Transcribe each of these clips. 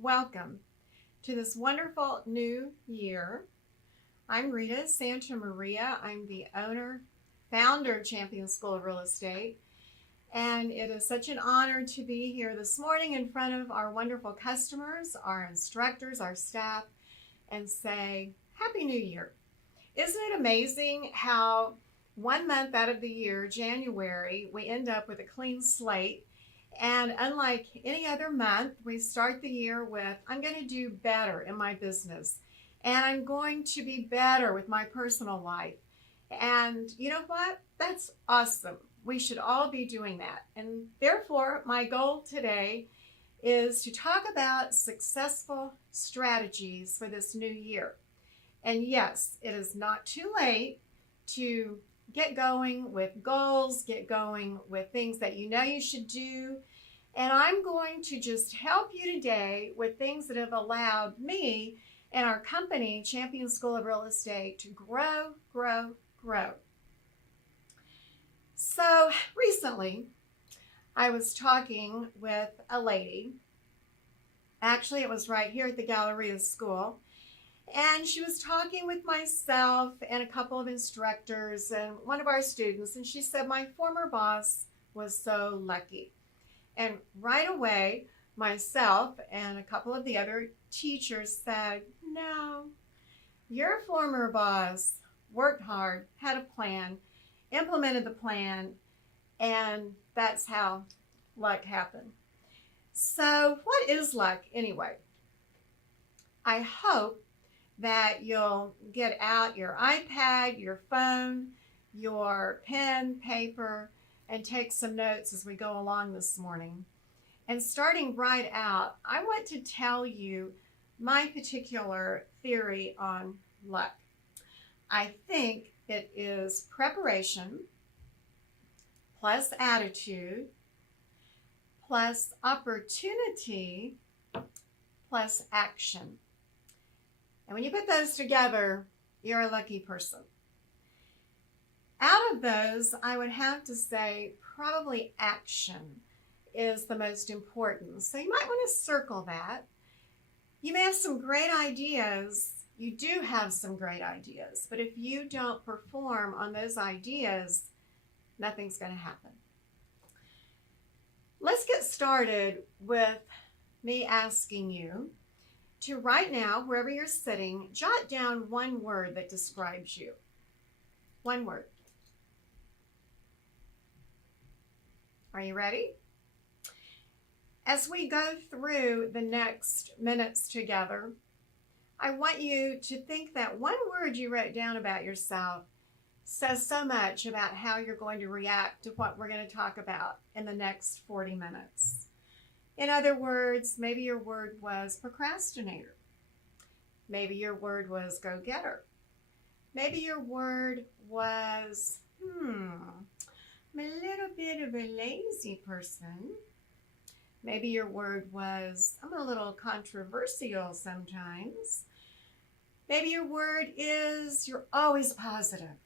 welcome to this wonderful new year. I'm Rita Santamaria. I'm the founder of Champion School of Real Estate, and it is such an honor to be here this morning in front of our wonderful customers, our instructors, our staff, and say, Happy New Year. Isn't it amazing how 1 month out of the year, January, we end up with a clean slate? And unlike any other month, we start the year with, I'm going to do better in my business. And I'm going to be better with my personal life. And you know what? That's awesome. We should all be doing that. And therefore, my goal today is to talk about successful strategies for this new year. And yes, it is not too late to get going with goals, get going with things that you know you should do. And I'm going to just help you today with things that have allowed me and our company, Champion School of Real Estate, to grow. So recently, I was talking with a lady. Actually, it was right here at the Galleria School. And she was talking with myself and a couple of instructors and one of our students. And she said, my former boss was so lucky. And right away, myself and a couple of the other teachers said, no, your former boss worked hard, had a plan, implemented the plan, and that's how luck happened. So what is luck anyway? I hope that you'll get out your iPad, your phone, your pen, paper, and take some notes as we go along this morning. And starting right out, I want to tell you my particular theory on luck. I think it is preparation plus attitude plus opportunity plus action. And when you put those together, you're a lucky person. Out of those, I would have to say probably action is the most important. So you might want to circle that. You may have some great ideas. You do have some great ideas. But if you don't perform on those ideas, nothing's going to happen. Let's get started with me asking you to right now, wherever you're sitting, jot down one word that describes you. One word. Are you ready? As we go through the next minutes together, I want you to think that one word you wrote down about yourself says so much about how you're going to react to what we're going to talk about in the next 40 minutes. In other words, maybe your word was procrastinator. Maybe your word was go-getter. Maybe your word was, I'm a little bit of a lazy person. Maybe your word was, I'm a little controversial sometimes. Maybe your word is, you're always positive,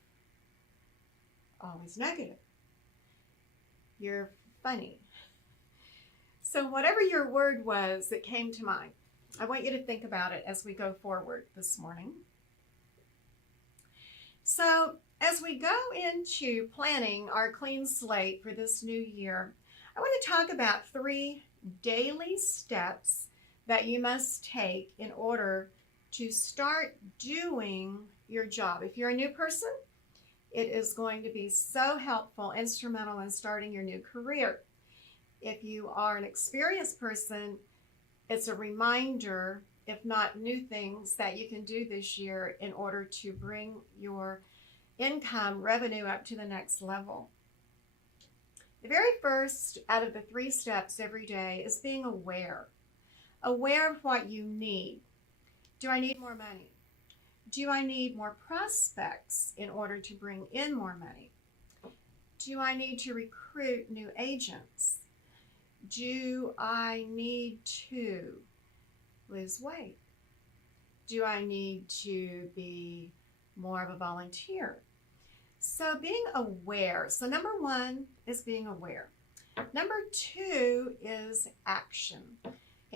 always negative. You're funny. So whatever your word was that came to mind, I want you to think about it as we go forward this morning. So as we go into planning our clean slate for this new year, I want to talk about 3 daily steps that you must take in order to start doing your job. If you're a new person, it is going to be so helpful, instrumental in starting your new career. If you are an experienced person, it's a reminder, if not new things, that you can do this year in order to bring your income revenue up to the next level. The very first out of the 3 steps every day is being aware. Aware of what you need. Do I need more money? Do I need more prospects in order to bring in more money? Do I need to recruit new agents? Do I need to lose weight? Do I need to be more of a volunteer? So being aware. So number 1 is being aware. Number 2 is action.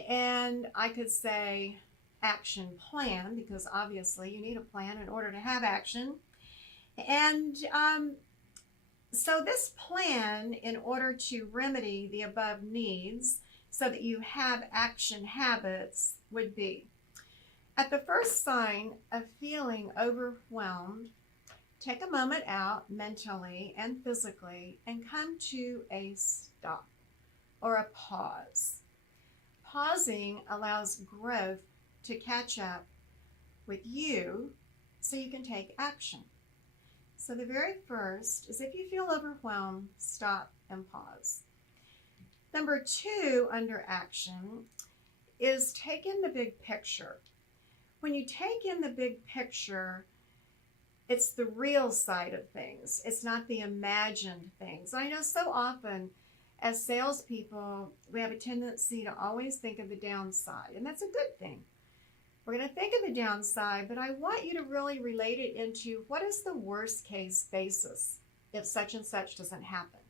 And I could say action plan, because obviously you need a plan in order to have action. And so this plan, in order to remedy the above needs so that you have action habits, would be: at the first sign of feeling overwhelmed, take a moment out mentally and physically and come to a stop or a pause. Pausing allows growth to catch up with you so you can take action. So the very first is, if you feel overwhelmed, stop and pause. Number 2 under action is take in the big picture. When you take in the big picture, it's the real side of things. It's not the imagined things. I know so often as salespeople, we have a tendency to always think of the downside, and that's a good thing. We're going to think of the downside, but I want you to really relate it into what is the worst case basis if such and such doesn't happen,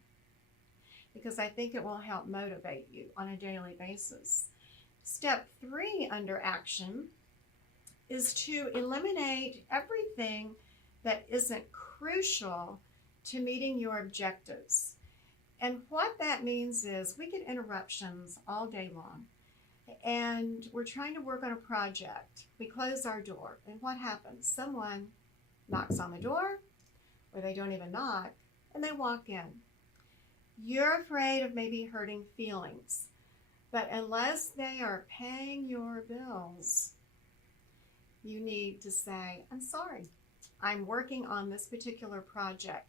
because I think it will help motivate you on a daily basis. Step 3 under action is to eliminate everything that isn't crucial to meeting your objectives. And what that means is we get interruptions all day long, and we're trying to work on a project. We close our door, and what happens? Someone knocks on the door, or they don't even knock, and they walk in. You're afraid of maybe hurting feelings, but unless they are paying your bills, you need to say, I'm sorry, I'm working on this particular project.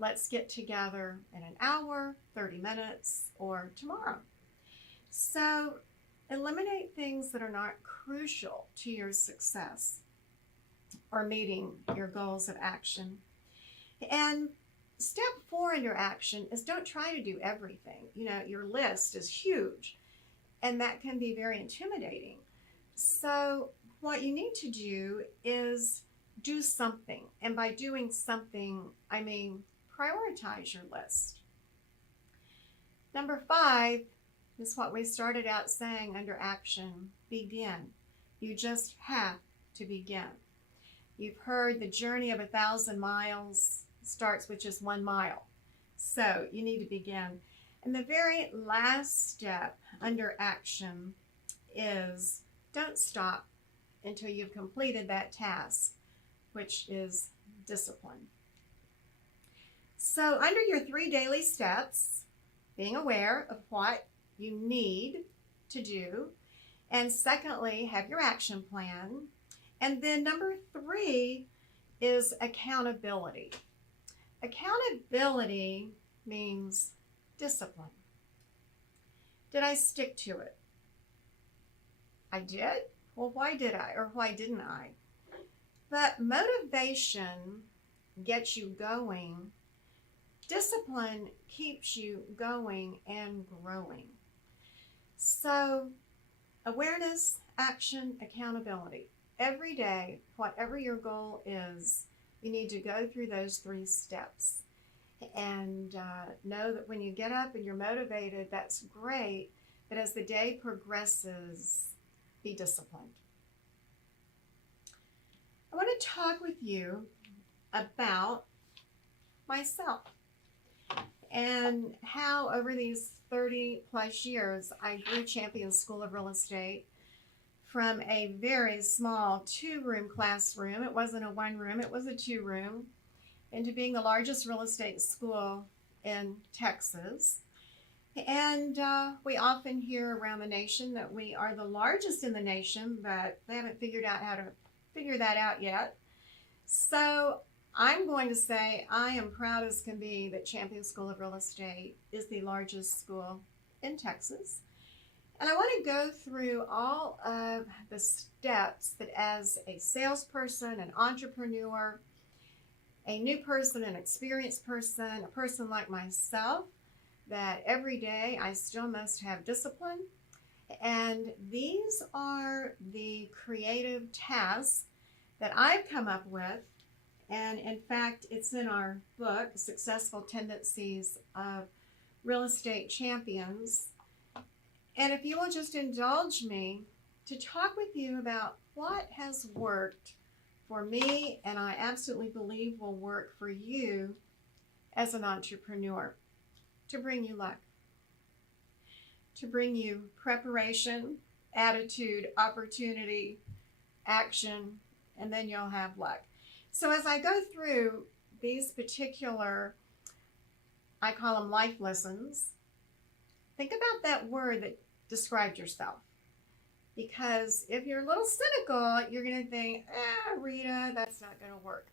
Let's get together in an hour, 30 minutes, or tomorrow. So eliminate things that are not crucial to your success or meeting your goals of action. And step 4 in your action is don't try to do everything. You know, your list is huge, and that can be very intimidating. So what you need to do is do something. And by doing something, I mean prioritize your list. Number 5 is what we started out saying under action: begin. You just have to begin. You've heard the journey of 1,000 miles starts with just 1 mile. So you need to begin. And the very last step under action is don't stop until you've completed that task, which is discipline. So under your 3 daily steps, being aware of what you need to do, and secondly, have your action plan. And then number 3 is accountability. Accountability means discipline. Did I stick to it? I did? Well, why did I, or why didn't I? But motivation gets you going. Discipline keeps you going and growing. So awareness, action, accountability. Every day, whatever your goal is, you need to go through those 3 steps. And know that when you get up and you're motivated, that's great. But as the day progresses, be disciplined. I want to talk with you about myself and how over these 30 plus years I grew Champion School of Real Estate from a very small 2-room classroom. It wasn't a 1-room, it was a 2-room, into being the largest real estate school in Texas. And we often hear around the nation that we are the largest in the nation, but they haven't figured out how to figure that out yet. So I'm going to say I am proud as can be that Champion School of Real Estate is the largest school in Texas. And I want to go through all of the steps that as a salesperson, an entrepreneur, a new person, an experienced person, a person like myself, that every day I still must have discipline. And these are the creative tasks that I've come up with. And in fact, it's in our book, Successful Tendencies of Real Estate Champions. And if you will just indulge me to talk with you about what has worked for me, and I absolutely believe will work for you as an entrepreneur, to bring you luck, to bring you preparation, attitude, opportunity, action, and then you'll have luck. So as I go through these particular, I call them life lessons, think about that word that described yourself. Because if you're a little cynical, you're going to think, Rita, that's not going to work.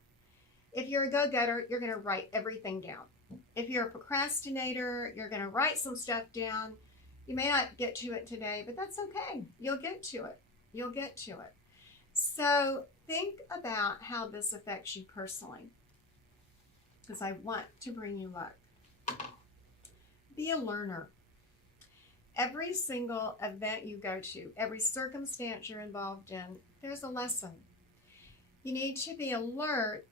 If you're a go-getter, you're going to write everything down. If you're a procrastinator, you're going to write some stuff down. You may not get to it today, but that's okay. You'll get to it. You'll get to it. So think about how this affects you personally, because I want to bring you luck. Be a learner. Every single event you go to, every circumstance you're involved in, there's a lesson. You need to be alert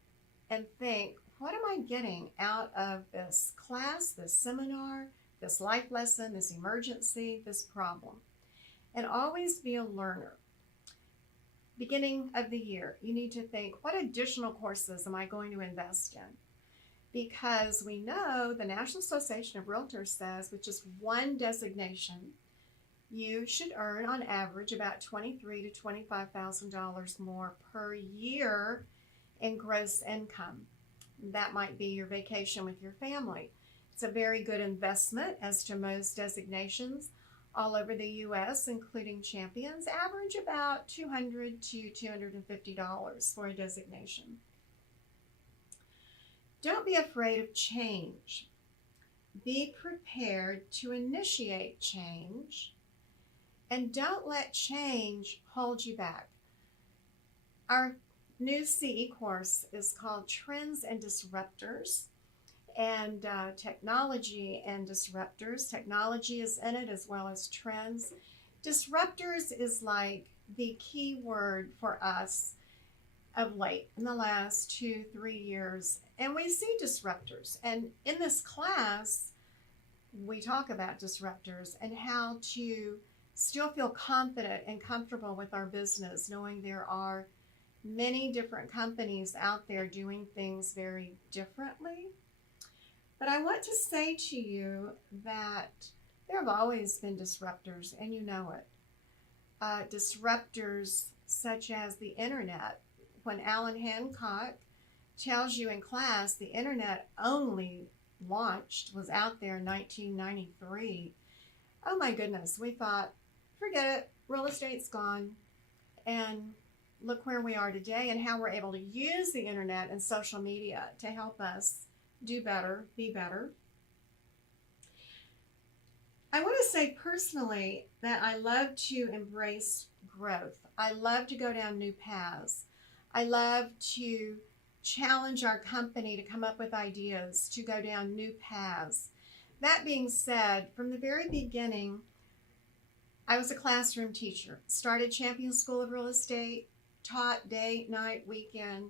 and think, what am I getting out of this class, this seminar, this life lesson, this emergency, this problem? And always be a learner. Beginning of the year, you need to think, what additional courses am I going to invest in? Because we know the National Association of Realtors says with just one designation, you should earn on average about $23,000 to $25,000 more per year in gross income. That might be your vacation with your family. It's a very good investment, as to most designations all over the U.S., including Champions, average about $200 to $250 for a designation. Don't be afraid of change. Be prepared to initiate change, and don't let change hold you back. Our new CE course is called Trends and Disruptors, and Technology and Disruptors. Technology is in it as well as trends. Disruptors is like the key word for us of late in the last 2-3 years, and we see disruptors. And in this class, we talk about disruptors and how to still feel confident and comfortable with our business, knowing there are many different companies out there doing things very differently. But I want to say to you that there have always been disruptors, and you know it. Disruptors such as the internet. When Alan Hancock tells you in class the internet only launched, was out there in 1993, oh my goodness, we thought, forget it, real estate's gone. And look where we are today and how we're able to use the internet and social media to help us do better, be better. I want to say personally that I love to embrace growth. I love to go down new paths. I love to challenge our company to come up with ideas, to go down new paths. That being said, from the very beginning, I was a classroom teacher. Started Champion School of Real Estate, taught day, night, weekend.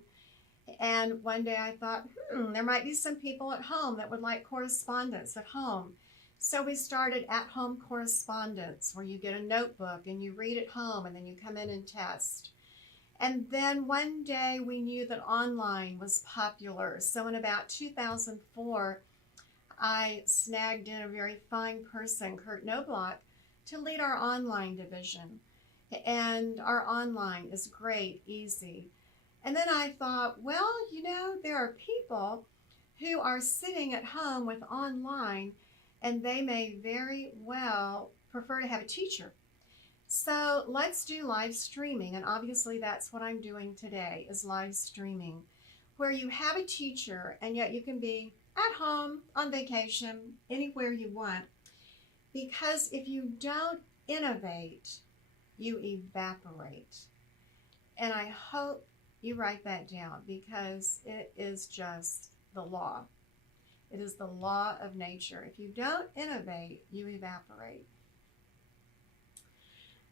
And one day I thought, there might be some people at home that would like correspondence at home. So we started at-home correspondence, where you get a notebook and you read at home and then you come in and test. And then one day we knew that online was popular. So in about 2004, I snagged in a very fine person, Kurt Knobloch, to lead our online division. And our online is great, easy. And then I thought, well, you know, there are people who are sitting at home with online, and they may very well prefer to have a teacher. So let's do live streaming, and obviously that's what I'm doing today, is live streaming, where you have a teacher and yet you can be at home, on vacation, anywhere you want. Because if you don't innovate, you evaporate. And I hope you write that down, because it is just the law. It is the law of nature. If you don't innovate, you evaporate.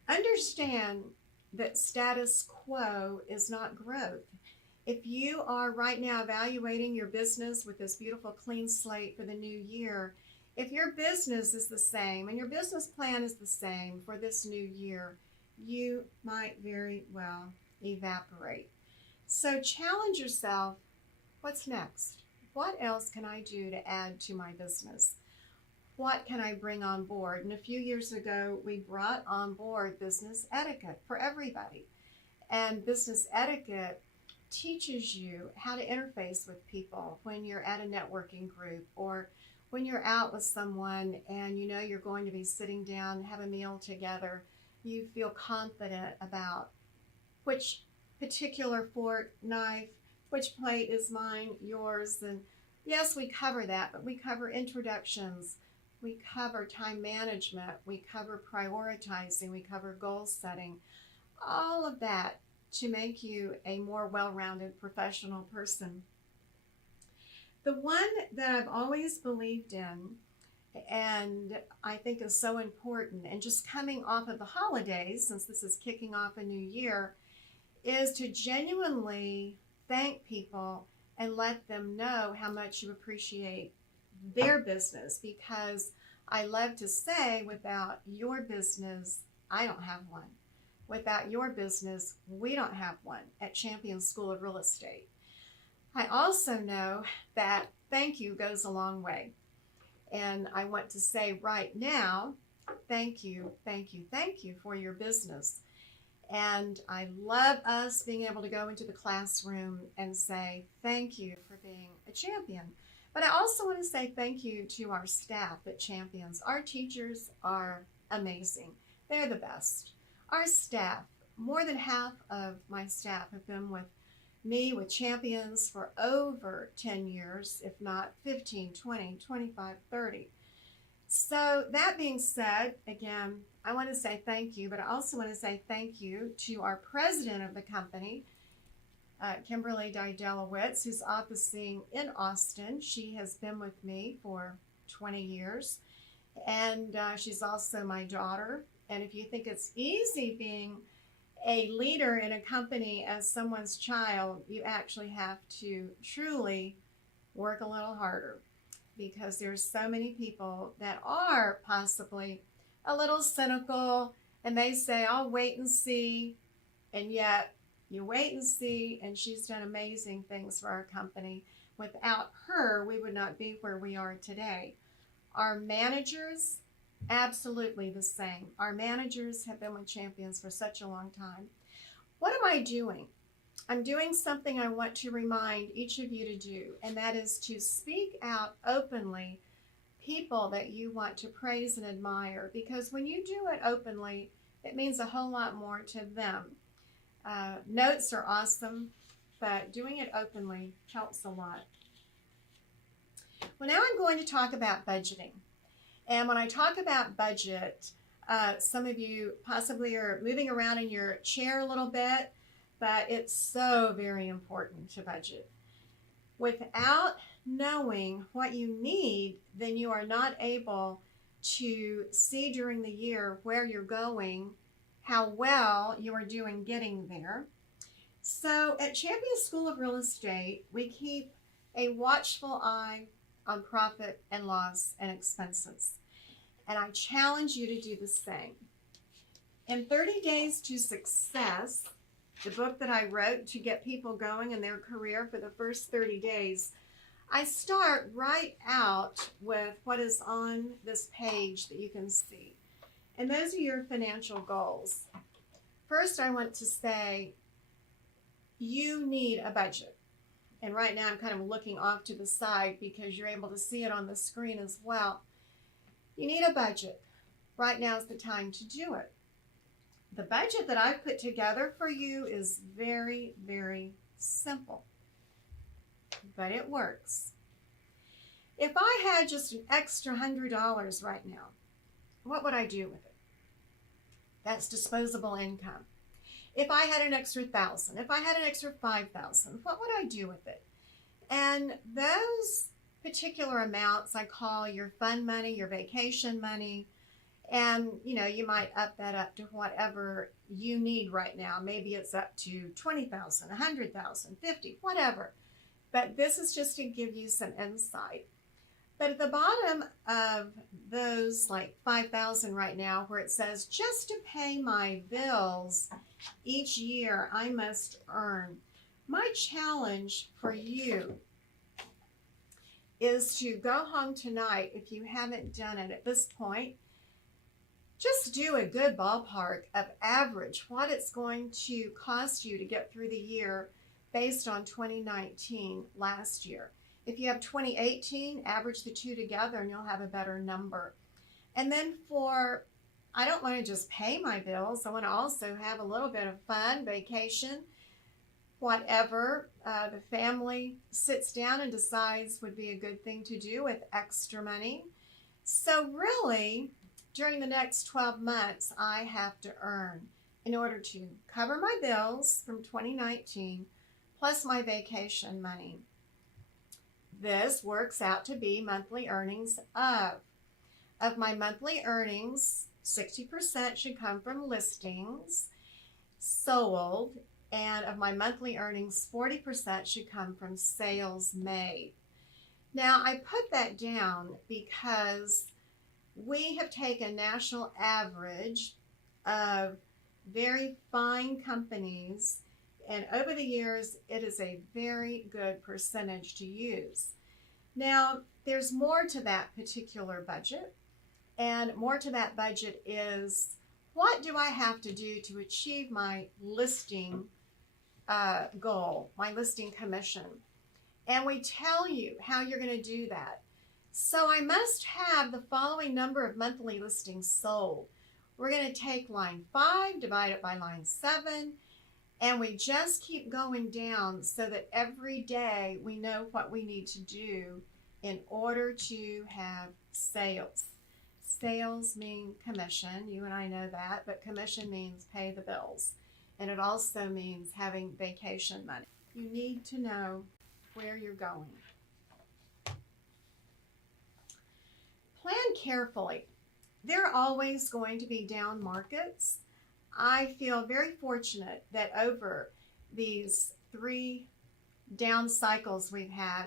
Understand that status quo is not growth. If you are right now evaluating your business with this beautiful clean slate for the new year, If your business is the same and your business plan is the same for this new year, you might very well evaporate. So challenge yourself. What's next? What else can I do to add to my business? What can I bring on board? And a few years ago, we brought on board business etiquette for everybody. And business etiquette teaches you how to interface with people when you're at a networking group or when you're out with someone and you know you're going to be sitting down, have a meal together. You feel confident about which particular fork, knife, which plate is mine, yours. And yes, we cover that, but we cover introductions. We cover time management. We cover prioritizing. We cover goal setting. All of that to make you a more well-rounded professional person. The one that I've always believed in and I think is so important, and just coming off of the holidays, since this is kicking off a new year, is to genuinely thank people and let them know how much you appreciate their business, because I love to say, without your business, I don't have one. Without your business, we don't have one at Champion School of Real Estate. I also know that thank you goes a long way. And I want to say right now, thank you, thank you, thank you for your business. And I love us being able to go into the classroom and say thank you for being a champion. But I also want to say thank you to our staff at Champions. Our teachers are amazing. They're the best. Our staff, more than half of my staff have been with me, with Champions, for over 10 years, if not 15, 20, 25, 30. So that being said, again, I want to say thank you, but I also want to say thank you to our president of the company, Kimberly Dydelowitz, who's officing in Austin. She has been with me for 20 years, and she's also my daughter. And if you think it's easy being a leader in a company as someone's child, you actually have to truly work a little harder, because there's so many people that are possibly a little cynical, and they say, I'll wait and see. And yet you wait and see, and she's done amazing things for our company. Without her, we would not be where we are today. Our managers, absolutely the same. Our managers have been with Champions for such a long time. What am I doing? I'm doing something I want to remind each of you to do, and that is to speak out openly people that you want to praise and admire, because when you do it openly, it means a whole lot more to them. Notes are awesome, but doing it openly helps a lot. Well, now I'm going to talk about budgeting. And when I talk about budget, some of you possibly are moving around in your chair a little bit, but it's so very important to budget. Without knowing what you need, then you are not able to see during the year where you're going, how well you are doing getting there. So at Champion School of Real Estate, we keep a watchful eye on profit and loss and expenses. And I challenge you to do the same. In 30 Days to Success, the book that I wrote to get people going in their career for the first 30 days, I start right out with what is on this page that you can see. And those are your financial goals. First, I want to say you need a budget. And right now I'm kind of looking off to the side because you're able to see it on the screen as well. You need a budget. Right now is the time to do it. The budget that I've put together for you is very, very simple, but it works. If I had just an extra $100 right now, what would I do with it? That's disposable income. If I had an extra $1,000, if I had an extra $5,000, what would I do with it? And those particular amounts I call your fun money, your vacation money, and you might up that up to whatever you need right now. Maybe it's up to $20,000, $100,000, $50,000, whatever. But this is just to give you some insight. But at the bottom of those, like 5,000 right now, where it says, just to pay my bills each year, I must earn. My challenge for you is to go home tonight, if you haven't done it at this point, just do a good ballpark of average, what it's going to cost you to get through the year based on 2019 last year. If you have 2018, average the two together and you'll have a better number. And then I don't want to just pay my bills. I want to also have a little bit of fun, vacation, whatever the family sits down and decides would be a good thing to do with extra money. So really, during the next 12 months, I have to earn in order to cover my bills from 2019 plus my vacation money. This works out to be monthly earnings of my monthly earnings, 60% should come from listings sold, and of my monthly earnings, 40% should come from sales made. Now, I put that down because we have taken national average of very fine companies, and over the years, it is a very good percentage to use. Now, there's more to that particular budget, and more to that budget is, what do I have to do to achieve my listing goal, my listing commission? And we tell you how you're going to do that. So I must have the following number of monthly listings sold. We're going to take line 5, divide it by line 7, and we just keep going down so that every day we know what we need to do in order to have sales. Sales mean commission. You and I know that, but commission means pay the bills. And it also means having vacation money. You need to know where you're going. Plan carefully. There are always going to be down markets. I feel very fortunate that over these 3 down cycles we've had,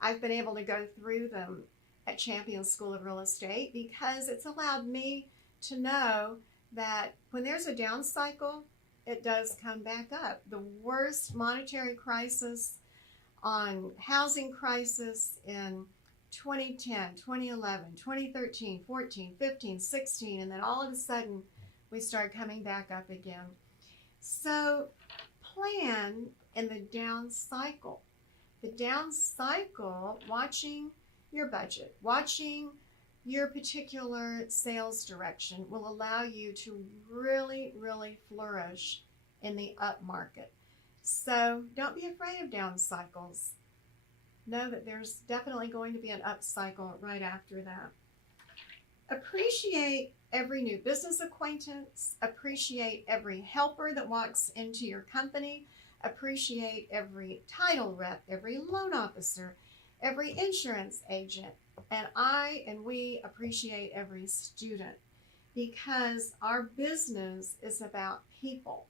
I've been able to go through them at Champion School of Real Estate because it's allowed me to know that when there's a down cycle, it does come back up. The worst monetary crisis on housing crisis in 2010, 2011, 2013, 14, 15, 16, and then all of a sudden we start coming back up again. So plan in the down cycle. The down cycle, watching your budget, watching your particular sales direction will allow you to really, really flourish in the up market. So don't be afraid of down cycles. Know that there's definitely going to be an up cycle right after that. Appreciate every new business acquaintance. Appreciate every helper that walks into your company. Appreciate every title rep, every loan officer, every insurance agent. And we appreciate every student because our business is about people.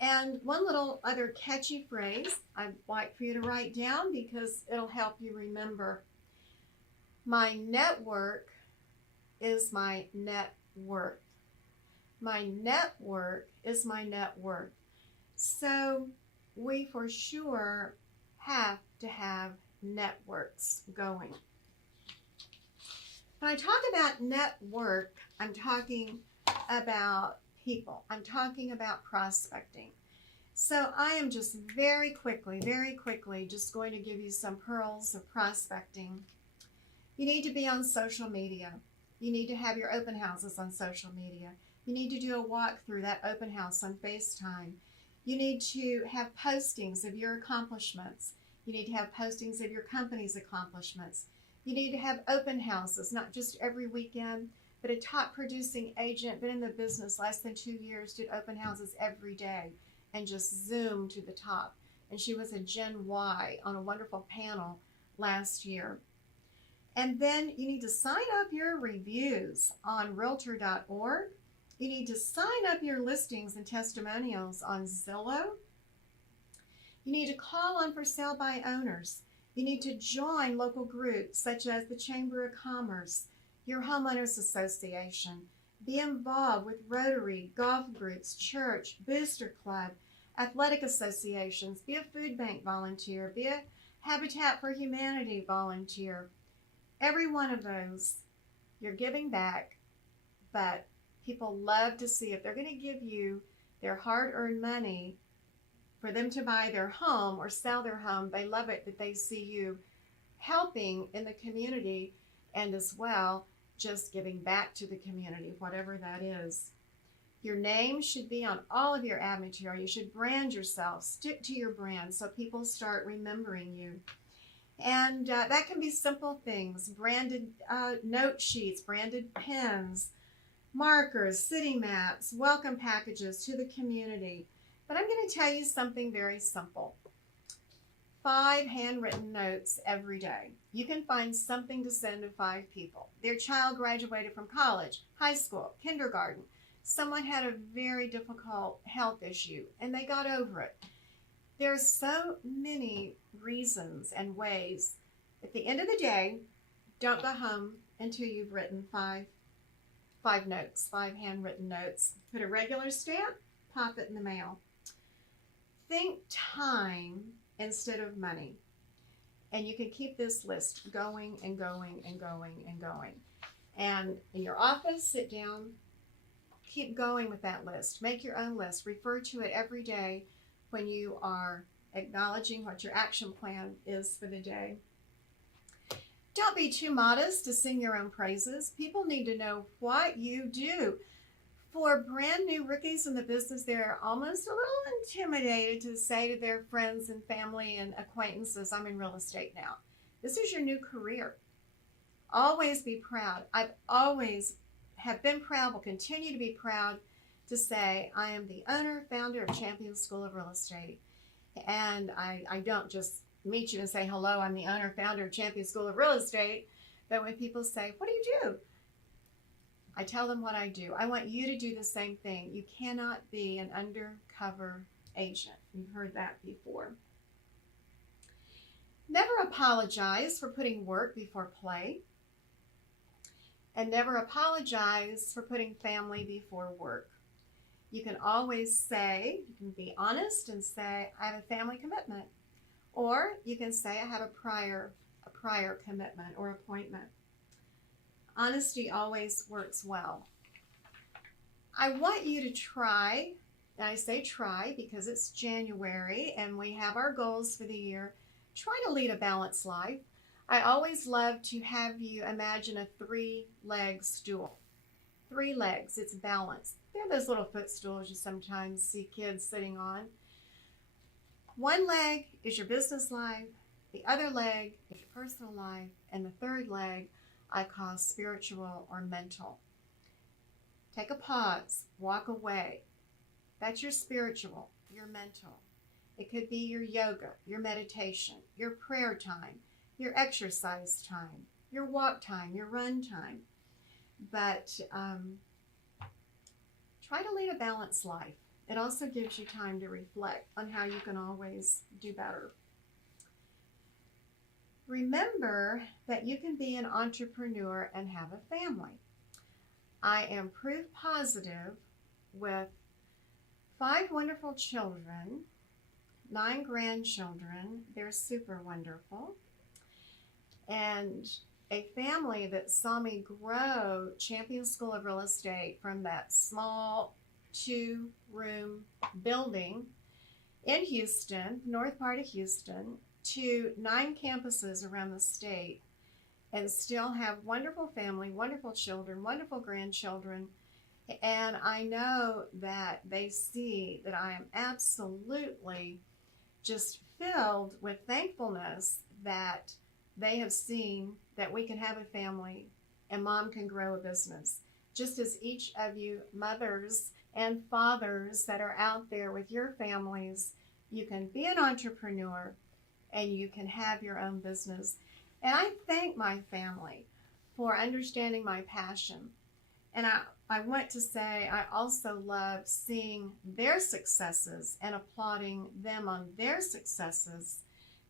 And one little other catchy phrase I'd like for you to write down because it'll help you remember. My network is my net worth. My network is my net worth. So we for sure have to have networks going. When I talk about network, I'm talking about people. I'm talking about prospecting. So I am just very quickly just going to give you some pearls of prospecting. You need to be on social media. You need to have your open houses on social media. You need to do a walk through that open house on FaceTime. You need to have postings of your accomplishments. You need to have postings of your company's accomplishments. You need to have open houses, not just every weekend, but a top producing agent, been in the business less than 2 years, did open houses every day and just zoomed to the top. And she was a Gen Y on a wonderful panel last year. And then you need to sign up your reviews on realtor.org. You need to sign up your listings and testimonials on Zillow. You need to call on for sale by owners. You need to join local groups such as the Chamber of Commerce, your homeowners association. Be involved with Rotary, golf groups, church, booster club, athletic associations. Be a food bank volunteer. Be a Habitat for Humanity volunteer. Every one of those, you're giving back, but people love to see if they're going to give you their hard-earned money for them to buy their home or sell their home. They love it that they see you helping in the community and as well just giving back to the community, whatever that is. Your name should be on all of your ad material. You should brand yourself, stick to your brand so people start remembering you. And that can be simple things, branded note sheets, branded pens, markers, city maps, welcome packages to the community. But I'm going to tell you something very simple. 5 handwritten notes every day. You can find something to send to 5 people. Their child graduated from college, high school, kindergarten. Someone had a very difficult health issue and they got over it. There's so many reasons and ways. At the end of the day, don't go home until you've written 5 notes, 5 handwritten notes. Put a regular stamp, pop it in the mail. Think time instead of money. And you can keep this list going and going and going and going. And in your office, sit down, keep going with that list. Make your own list. Refer to it every day when you are acknowledging what your action plan is for the day. Don't be too modest to sing your own praises. People need to know what you do. For brand new rookies in the business, they're almost a little intimidated to say to their friends and family and acquaintances, I'm in real estate now. This is your new career. Always be proud. I've always have been proud, will continue to be proud to say I am the owner, founder of Champion School of Real Estate. And I don't just meet you and say, hello, I'm the owner, founder of Champion School of Real Estate. But when people say, what do you do? I tell them what I do. I want you to do the same thing. You cannot be an undercover agent. You've heard that before. Never apologize for putting work before play. And never apologize for putting family before work. You can always say, you can be honest and say, I have a family commitment. Or you can say, I have a prior commitment or appointment. Honesty always works well. I want you to try, and I say try because it's January and we have our goals for the year. Try to lead a balanced life. I always love to have you imagine a 3-leg stool. 3 legs, it's balanced. They're those little footstools you sometimes see kids sitting on. 1 leg is your business life, the other leg is your personal life, and the 3rd leg I call spiritual or mental. Take a pause, walk away. That's your spiritual, your mental. It could be your yoga, your meditation, your prayer time, your exercise time, your walk time, your run time. But try to lead a balanced life. It also gives you time to reflect on how you can always do better. Remember that you can be an entrepreneur and have a family. I am proof positive with 5 wonderful children, 9 grandchildren. They're super wonderful. And a family that saw me grow Champion School of Real Estate from that small 2-room building in Houston, north part of Houston, to 9 campuses around the state, and still have wonderful family, wonderful children, wonderful grandchildren. And I know that they see that I am absolutely just filled with thankfulness that they have seen that we can have a family and mom can grow a business. Just as each of you mothers and fathers that are out there with your families, you can be an entrepreneur and you can have your own business. And I thank my family for understanding my passion. And I want to say I also love seeing their successes and applauding them on their successes,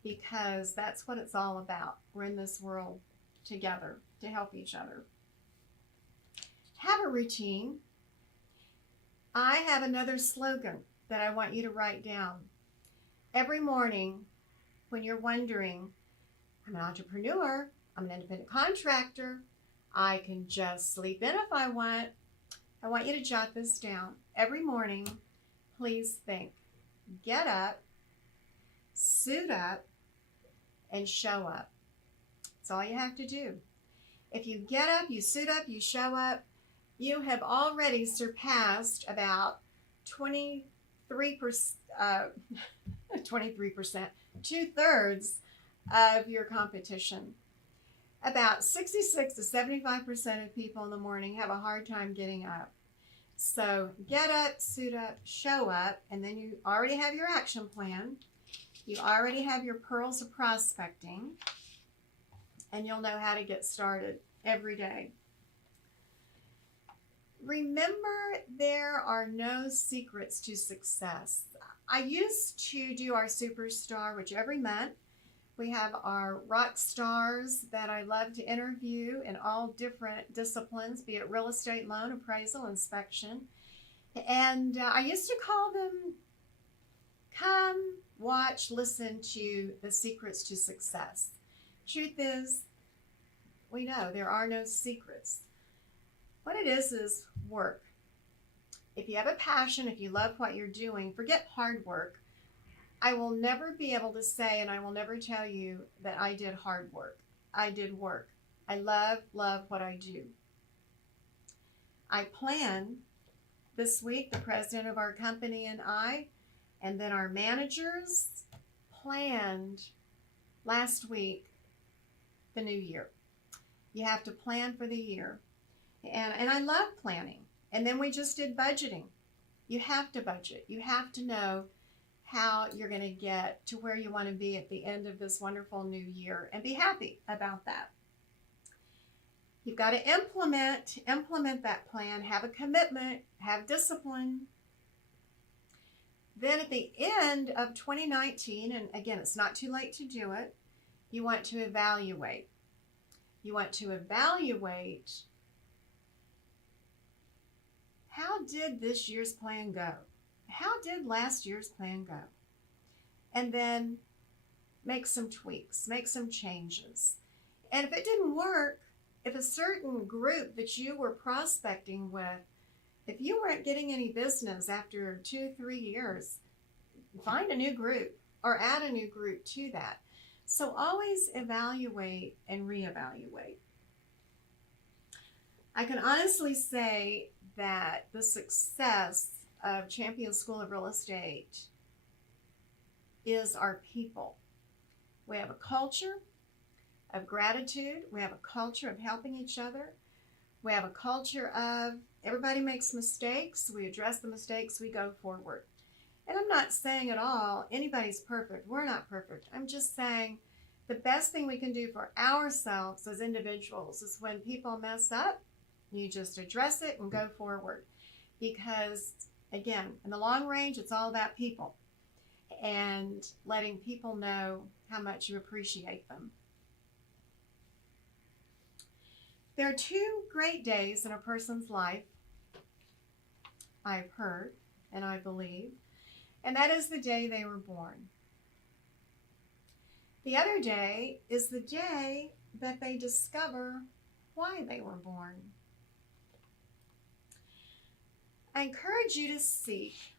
because that's what it's all about. We're in this world together to help each other. Have a routine. I have another slogan that I want you to write down. Every morning when you're wondering, I'm an entrepreneur, I'm an independent contractor, I can just sleep in if I want you to jot this down. Every morning, please think, get up, suit up, and show up. That's all you have to do. If you get up, you suit up, you show up, you have already surpassed about 23%, 2/3 of your competition. About 66 to 75% of people in the morning have a hard time getting up. So get up, suit up, show up, and then you already have your action plan. You already have your pearls of prospecting, and you'll know how to get started every day. Remember, there are no secrets to success. I used to do our superstar, which every month we have our rock stars that I love to interview in all different disciplines, be it real estate, loan, appraisal, inspection. And I used to call them, come, watch, listen to the secrets to success. Truth is, we know there are no secrets. What it is work. If you have a passion, if you love what you're doing, forget hard work. I will never be able to say, and I will never tell you that I did hard work. I did work. I love what I do. I plan this week, the president of our company and I, and then our managers planned last week the new year. You have to plan for the year. And I love planning. And then we just did budgeting. You have to budget. You have to know how you're going to get to where you want to be at the end of this wonderful new year and be happy about that. You've got to implement that plan, have a commitment, have discipline. Then at the end of 2019, and again, it's not too late to do it, you want to evaluate. You want to evaluate, how did this year's plan go? How did last year's plan go? And then make some tweaks, make some changes. And if it didn't work, if a certain group that you were prospecting with, if you weren't getting any business after 2-3 years, find a new group or add a new group to that. So always evaluate and reevaluate. I can honestly say that the success of Champion School of Real Estate is our people. We have a culture of gratitude. We have a culture of helping each other. We have a culture of everybody makes mistakes. We address the mistakes. We go forward. And I'm not saying at all anybody's perfect. We're not perfect. I'm just saying the best thing we can do for ourselves as individuals is when people mess up, you just address it and go forward. Because, again, in the long range, it's all about people and letting people know how much you appreciate them. There are 2 great days in a person's life, I've heard and I believe, and that is the day they were born. The other day is the day that they discover why they were born. I encourage you to seek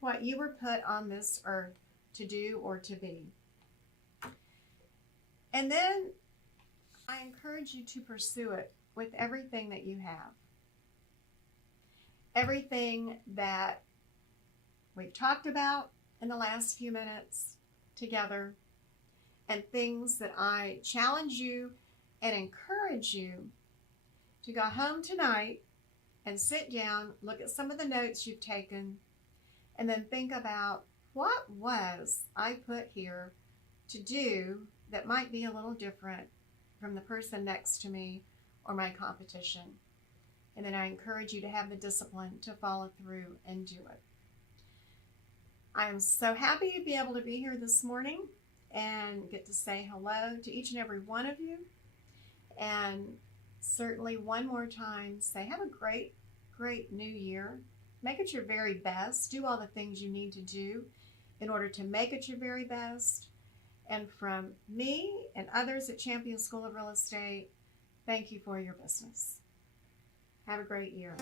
what you were put on this earth to do or to be. And then I encourage you to pursue it with everything that you have. Everything that we've talked about in the last few minutes together, and things that I challenge you and encourage you to go home tonight and sit down, look at some of the notes you've taken, and then think about, what was I put here to do that might be a little different from the person next to me or my competition? And then I encourage you to have the discipline to follow through and do it. I am so happy to be able to be here this morning. and get to say hello to each and every one of you. And certainly one more time, say have a great, great new year. Make it your very best. Do all the things you need to do in order to make it your very best. And from me and others at Champion School of Real Estate, thank you for your business. Have a great year.